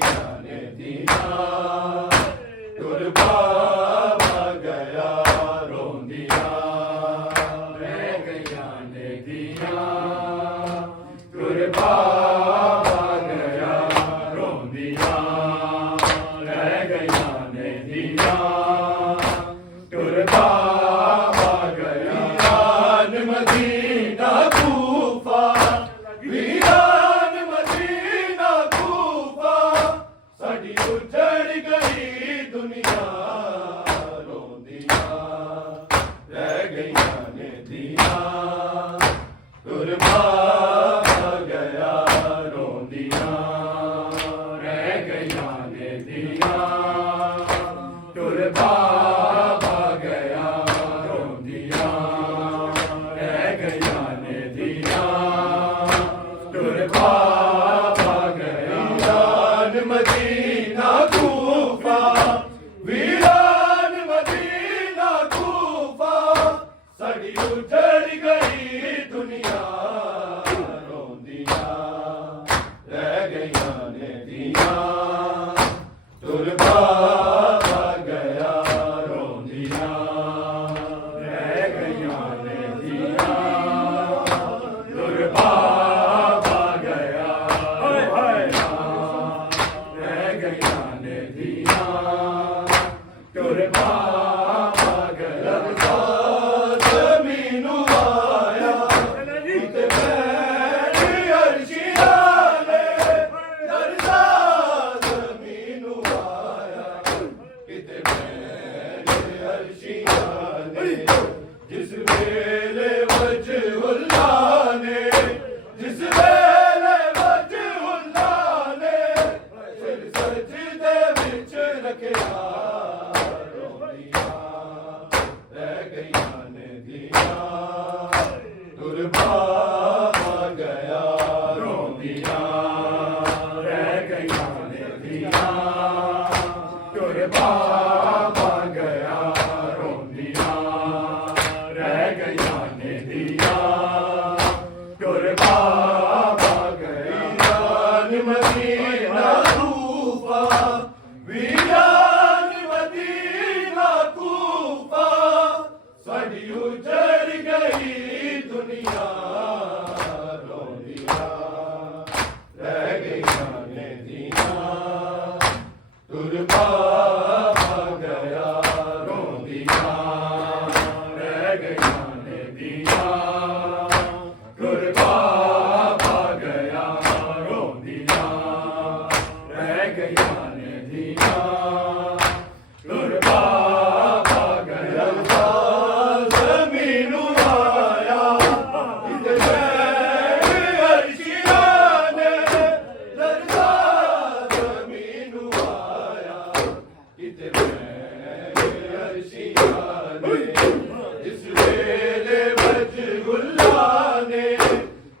गईया ने दिया तुर बाबा गया रोंदिया रह गईया ने दिया तुर बाबा गया रोंदिया रह गईया ने दिया तुर बाबा गया मदीना कूफा वीरान मदीना कूफा साडी उजड़ गई दुनिया रोंदिया रह गईया ने दिया तुर बाबा गया रोंदिया रह गईया ने दिया तुर बाबा गया रोंदिया रह गईया ने दिया तुर बाबा गया मदीना कूफा वीरान मदीना कूफा साडी उजड़ गई दुनिया रोंदिया रह गईया ने दिया तुर बाबा गया रोंदिया रह गईया ने दिया तुर बाबा गया रह गईया ने दिया तुर बाबा गया जमीनू आया किते बैठी अर्शिया ने दरदा जमीनू आया किते बैठी अर्शिया ने जिस वेले वजहुल्ला ने जिस वेले वजहुल्ला ने सिर सजदे विच रखिया रोंदिया रह गईया ने दिया तुर बाबा गया रोंदिया रह गईया ने दिया तुर बाबा गया रोंदिया रह गईया ने दिया तुर बाबा गया मदीना कूफा वीरान मदीना कूफा साडी उजड़ गई दुनिया रोंदिया रह गईया ने दिया तुर बाबा गया रोंदिया रह गईया ने दिया तुर बाबा गया रोंदिया रह गईया ने दिया तुर बाबा गया जमीनू आया किते बैठी अर्शिया ने दरदा जमीनू आया किते बैठी अर्शिया ने जिस वेले वजहुल्ला ने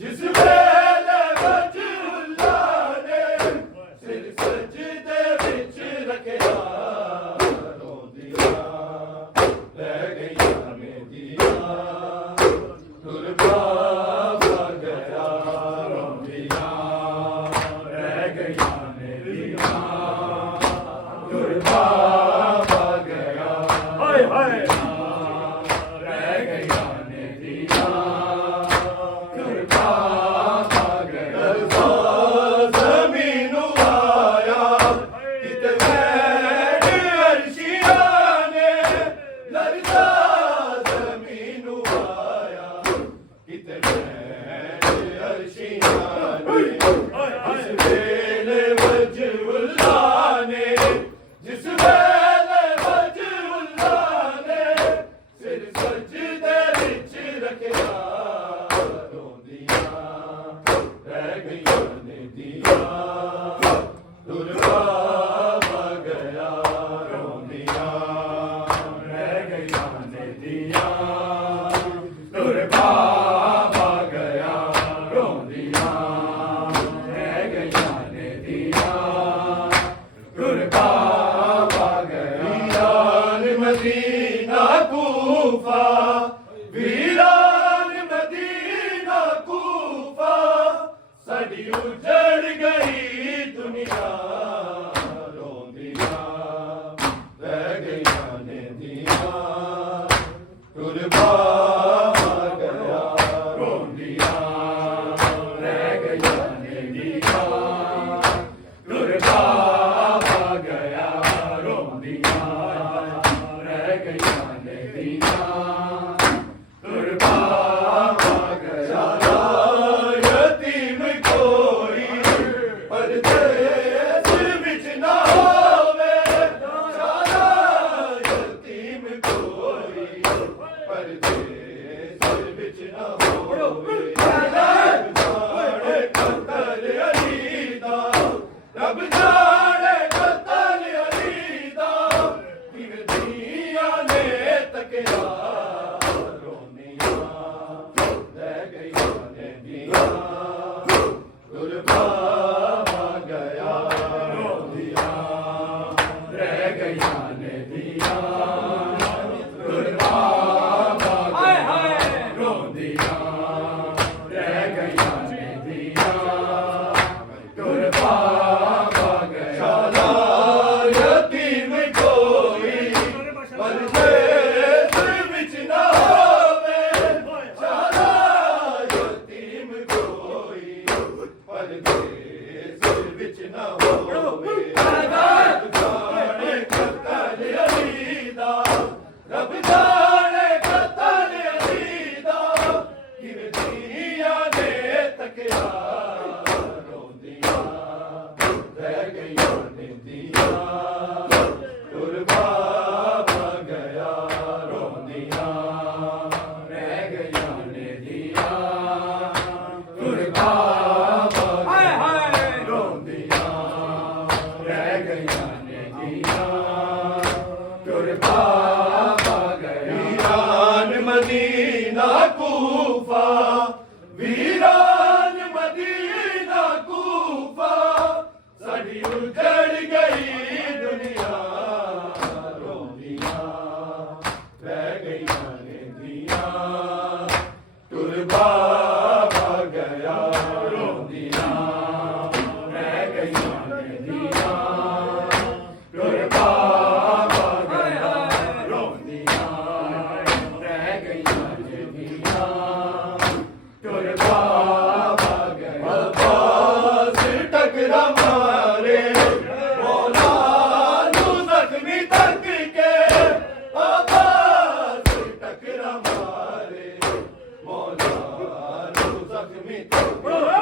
जिस वेले वजहुल्ला ने सिर सजदे विच रखिया रोंदिया रह गईया ने दिया तुर बाबा गया रोंदिया रह गईया ने दिया तुर बाबा ਕੁਰਬਾਨ ਗਿਆ ਰੋਂਦੀਆਂ ਰਹਿ ਗਈਆਂ ਨੇ ਦੀਆਂ ਕੁਰਬਾਨ ਹਾਏ ਹਾਏ ਰੋਂਦੀਆਂ ਰਹਿ ਗਈਆਂ ਨੇ ਦੀਆਂ ਕੁਰਬਾਨ ਗਿਆ ਵੀਰਾਨ ਮਦੀਨਾ ਕੂਫਾ ਵੀਰਾਨ ਮਦੀਨਾ ਕੂਫਾ ਸਾਡੀ ਉਜੜ ਗਈ ਦੁਨੀਆ ਰੋਂਦੀਆਂ ਰਹਿ ਗਈਆਂ ਨੇ ਦੀਆਂ ਕੁਰਬਾਨ ਗਿਆ ਰੋਂਦੀਆਂ ਰਹਿ ਗਈਆਂ ਨੇ ਦੀਆਂ ਕੁਰਬਾਨ ਗਿਆ ਰੋਂਦੀਆਂ ਰਹਿ ਗਈਆਂ ਨੇ ਦੀਆਂ ਕੁਰਬਾਨ ਗਿਆ ਅਬਾਸ ਟਕਰਾ ਮਾਰੇ ਮੌਲਾ ਨੂੰ ਜ਼ਖਮੀ ਤੱਕ ਕੇ ਅਬਾਸ ਟਕਰਾ ਮਾਰੇ ਮੌਲਾ ਨੂੰ ਜ਼ਖਮੀ ਤੱਕ ਕੇ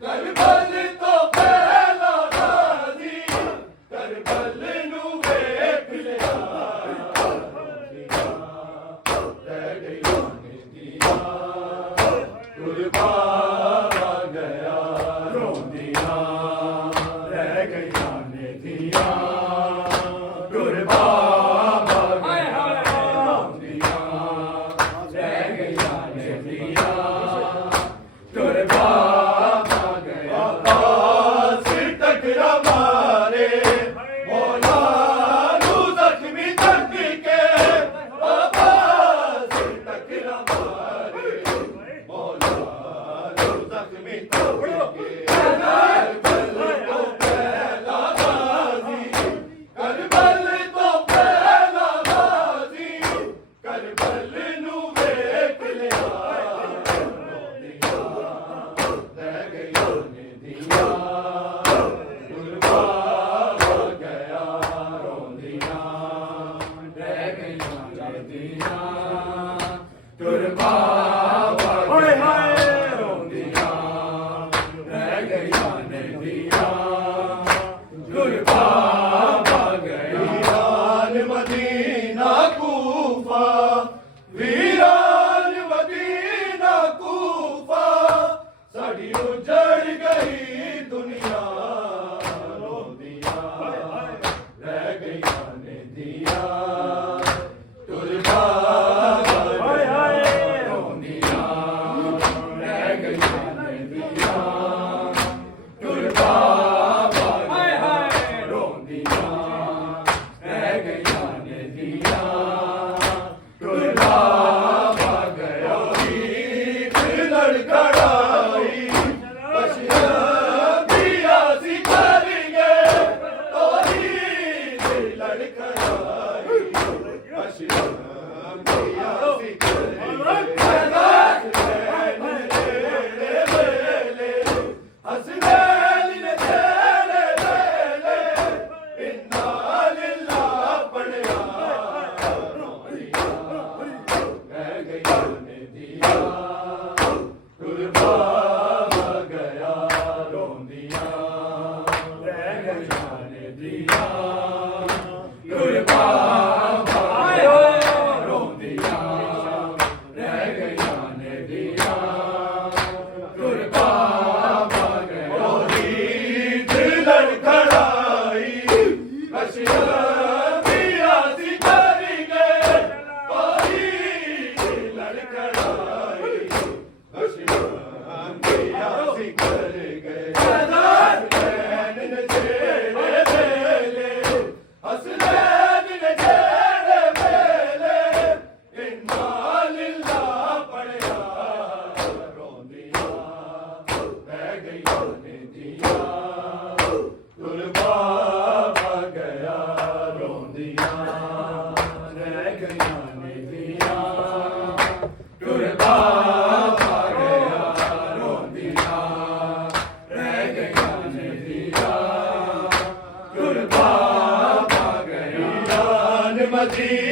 ਕਰਬਲ ਤੋਂ ਪਹਿਲਾ ਗਾਜ਼ੀ ਕਰਬਲ ਨੂੰ ਵੇਖ ਲਿਆ ਰਹਿ ਗਈਆਂ ਨੇ ਦੀਆਂ ਕੁਰਬਾਨ ਗਿਆ ਰੋਂਦੀਆਂ ਰਹਿ ਗਈਆਂ ਨੇ ਦੀਆਂ ਕੁਰਬਾਨ ਗਿਆ ਰੋਂਦੀਆਂ ਰਹਿ ਗਈਆਂ ਨੇ ਦੀਆਂ ਕੁਰਬਾਨ ਗਿਆ ਆਸ ਟਕਰਾ ਮਾਰੇ ਮੌਲਾ ਨੂੰ ਜ਼ਖਮੀ ਤੱਕ ਕੇ ਆਸ ਟਕਰਾ ਮਾਰੇ ਮੌਲਾ ਨੂੰ ਜ਼ਖਮੀ ਤੱਕ ਕੇ ਕਰਬਲ ਤੋਂ ਪਹਿਲਾ ਗਾਜ਼ੀ ਕਰਬਲ ਨੂੰ ਵੇਖ ਲਿਆ ਰਹਿ ਗਈਆਂ ਨੇ ਦੀਆਂ ਕੁਰਬਾਨ ਗਿਆ ਰੋਂਦੀਆਂ ਰਹਿ ਗਈਆਂ ਨੇ ਦੀਆਂ ਕੁਰਬਾਨ ਹਾਏ ਹਾਏ ਰੋਂਦੀਆਂ ਰਹਿ ਗਈਆਂ ਨੇ ਦੀਆਂ ਕੁਰਬਾਨ ਗਿਆ ਵੀਰਾਨ ਮਦੀਨਾ ਕੂਫਾ ਵੀਰਾਨ ਮਦੀਨਾ ਕੂਫਾ ਸਾਡੀ ਉਜੜ ਗਈ ਦੁਨੀਆ ਰੋਂਦੀਆਂ ਰਹਿ ਗਈਆਂ ਨੇ ਦੀਆਂ ਕੁਰਬਾਨ ਹਾਏ ਹਾਏ ਰੋਂਦੀਆਂ ਰਹਿ ਗਈਆਂ ਨੇ ਦੀਆਂ ਕੁਰਬਾਨ ਹਾਏ ਹਾਏ ਰੋਂਦੀਆਂ ਰਹਿ ਗਈਆਂ ਨੇ ਦੀਆਂ ਕੁਰਬਾਨ ਗਿਆ ਗੀਤ ਲੜਖੜਾਈ ਬਸ਼ੀਰਾਂ ਦੀ ਆਸੀ ਕਰੀਏ ਤੋਰੀ ਲੜਖੜਾਈ ਬਸ਼ੀਰਾਂ ਦੀ ਆਸੀ ਕਰੀਏ ਹਸਨੈਨ ਨੇ ਤੇਰੇ ਵੇਲੇ ਇੰਨਾ ਲਿਲਾ ਪੜਿਆ ਰੋਂਦੀਆਂ ਰਹਿ ਗਈਆਂ ਨੇ ਦੀਆਂ ਕੁਰਬਾਨ ਗਿਆ ਰੋਂਦੀਆਂ ਰਹਿ ਗਈਆਂ ਨੇ ਦੀਆਂ ਕੁਰਬਾਨ ਰੋਂਦੀਆਂ ਰਹਿ ਗਈਆਂ ਨੇ ਦੀਆਂ ਕੁਰਬਾਨ ਗਿਆ ਗੀਤ ਲੜਖੜਾਈ ਬਸ਼ੀਰਾਂ ਦੀ ਆਸੀ ਕਰੀਏ ਤੋਰੀ ਲੜਖੜਾਈ ਬਸ਼ੀਰਾਂ ਦੀ ਆਸੀ ਕਰ ਗਏ ਹਸਨੈਨ ਨੇ ਜਿਹੜੇ ਵੇਲੇ ਹਸਨੈਨ ਨੇ ਜਿਹੜੇ ਵੇਲੇ ਇੰਨਾ ਲਿਲਾ ਪੜਿਆ ਰੋਂਦੀਆਂ ਰਹਿ ਗਈਆਂ ਨੇ ਦੀਆਂ ਕੁਰਬਾਨ ਗਿਆ ਰੋਂਦੀਆਂ ਰਹਿ ਗਈਆਂ ਨੇ ਦੀਆਂ ਕੁਰਬਾਨ ਗਿਆ ਰੋਂਦੀਆਂ ਰਹਿ ਗਈਆਂ ਨੇ ਦੀਆਂ ਕੁਰਬਾਨ ਗਿਆ ਮਦੀਨਾ